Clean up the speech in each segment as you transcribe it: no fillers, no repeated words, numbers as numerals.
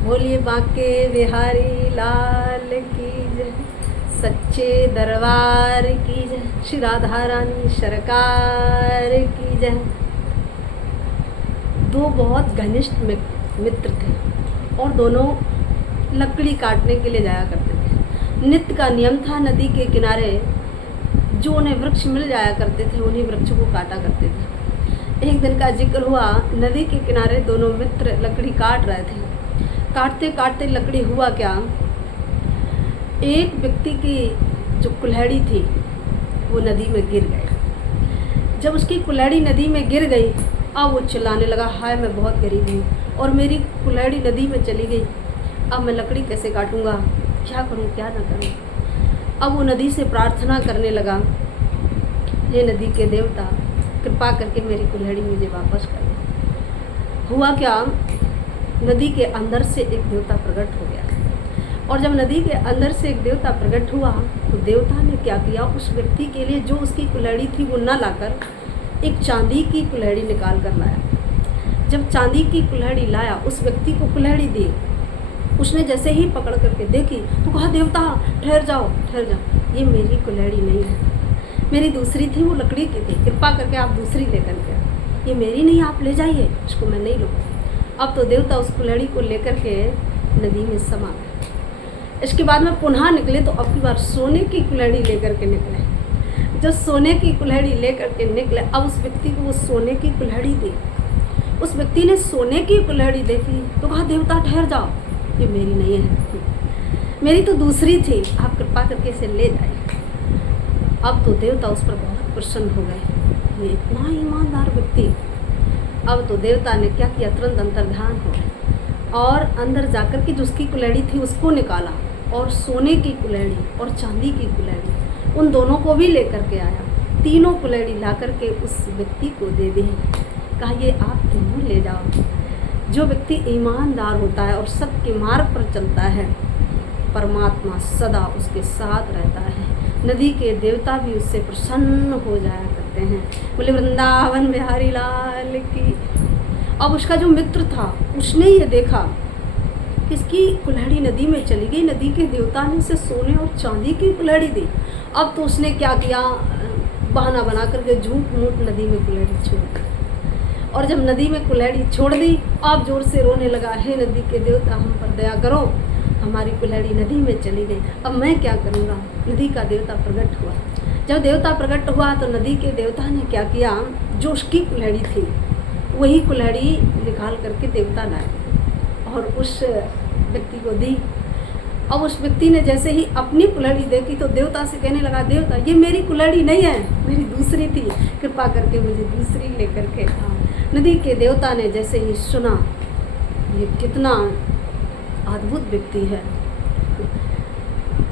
बोलिए बांके बिहारी लाल की जय, सच्चे दरबार की जय, श्री राधा रानी सरकार की जय। दो बहुत घनिष्ठ मित्र थे और दोनों लकड़ी काटने के लिए जाया करते थे। नित्य का नियम था, नदी के किनारे जो उन्हें वृक्ष मिल जाया करते थे उन्हीं वृक्षों को काटा करते थे। एक दिन का जिक्र हुआ, नदी के किनारे दोनों मित्र लकड़ी काट रहे थे। काटते काटते लकड़ी हुआ क्या, एक व्यक्ति की जो कुल्हाड़ी थी वो नदी में गिर गई। जब उसकी कुल्हाड़ी नदी में गिर गई, अब वो चिल्लाने लगा, हाय मैं बहुत गरीब हूँ और मेरी कुल्हाड़ी नदी में चली गई, अब मैं लकड़ी कैसे काटूँगा, क्या करूँ क्या ना करूँ। अब वो नदी से प्रार्थना करने लगा, ये नदी के देवता कृपा करके मेरी कुल्हाड़ी मुझे वापस कर दे। हुआ क्या, नदी के अंदर से एक देवता प्रकट हो गया और जब नदी के अंदर से एक देवता प्रकट हुआ तो देवता ने क्या किया, उस व्यक्ति के लिए जो उसकी कुल्हाड़ी थी वो न लाकर एक चांदी की कुल्हाड़ी निकाल कर लाया। जब चांदी की कुल्हाड़ी लाया, उस व्यक्ति को कुल्हाड़ी दी, उसने जैसे ही पकड़ करके देखी तो कहा, देवता ठहर जाओ, ये मेरी कुल्हाड़ी नहीं है, मेरी दूसरी थी, वो लकड़ी की थी, कृपा करके आप दूसरी लेकर के, ये मेरी नहीं, आप ले जाइए, इसको मैं नहीं लूँगा। अब तो देवता उस कुल्हाड़ी को लेकर के नदी में समा गए। इसके बाद में पुनः निकले तो अब की बार सोने की कुल्हाड़ी लेकर के निकले। जब सोने की कुल्हाड़ी लेकर के निकले, अब उस व्यक्ति को वो सोने की कुल्हाड़ी दी। उस व्यक्ति ने सोने की कुल्हाड़ी देखी तो कहा, देवता ठहर जाओ, ये मेरी नहीं है, मेरी तो दूसरी थी, आप कृपा करके इसे ले जाइए। अब तो देवता उस पर बहुत प्रसन्न हो गए, ये इतना ईमानदार व्यक्ति। अब तो देवता ने क्या किया, तुरंत अंतर्ध्यान हो गए और अंदर जाकर के जो उसकी कुल्हाड़ी थी उसको निकाला और सोने की कुल्हाड़ी और चांदी की कुल्हाड़ी उन दोनों को भी लेकर के आया। तीनों कुल्हाड़ी ला करके उस व्यक्ति को दे दी। कहा, ये आप तीनों ले जाओ। जो व्यक्ति ईमानदार होता है और सत्य मार्ग पर चलता है, परमात्मा सदा उसके साथ रहता है। नदी के देवता भी उससे प्रसन्न हो जाया करते हैं। बोले वृंदावन बिहारी लाल की। अब उसका जो मित्र था उसने ये देखा कि इसकी कुल्हाड़ी नदी में चली गई, नदी के देवता ने इसे सोने और चांदी की कुल्हाड़ी दी। अब तो उसने क्या किया, बहाना बना करके झूठ मूठ नदी में कुल्हाड़ी छोड़ दी। और जब नदी में कुल्हाड़ी छोड़ दी, अब जोर से रोने लगा, हे नदी के देवता हम पर दया करो, हमारी कुल्हाड़ी नदी में चली गई, अब मैं क्या करूँगा। नदी का देवता प्रकट हुआ। जब देवता प्रकट हुआ तो नदी के देवता ने क्या किया, जो उसकी कुल्हाड़ी थी वही कुल्हाड़ी निकाल करके देवता लाए और उस व्यक्ति को दी। अब उस व्यक्ति ने जैसे ही अपनी कुल्हाड़ी देखी तो देवता से कहने लगा, देवता ये मेरी कुल्हाड़ी नहीं है, मेरी दूसरी थी, कृपा करके मुझे दूसरी लेकर के आ। नदी के देवता ने जैसे ही सुना, ये कितना अद्भुत व्यक्ति है,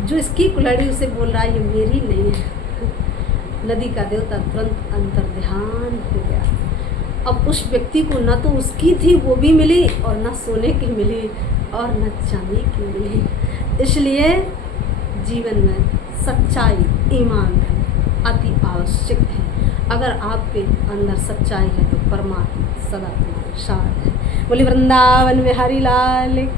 जो इसकी कुल्हाड़ी उसे बोल रहा है ये मेरी नहीं है। नदी का देवता तुरंत अंतर्ध्यान हो गया। अब उस व्यक्ति को न तो उसकी थी वो भी मिली और न सोने की मिली और न चांदी की मिली। इसलिए जीवन में सच्चाई, ईमान अति आवश्यक है। अगर आपके अंदर सच्चाई है तो परमात्मा सदा तुम्हारे साथ है। बोले वृंदावन बिहारी लाल।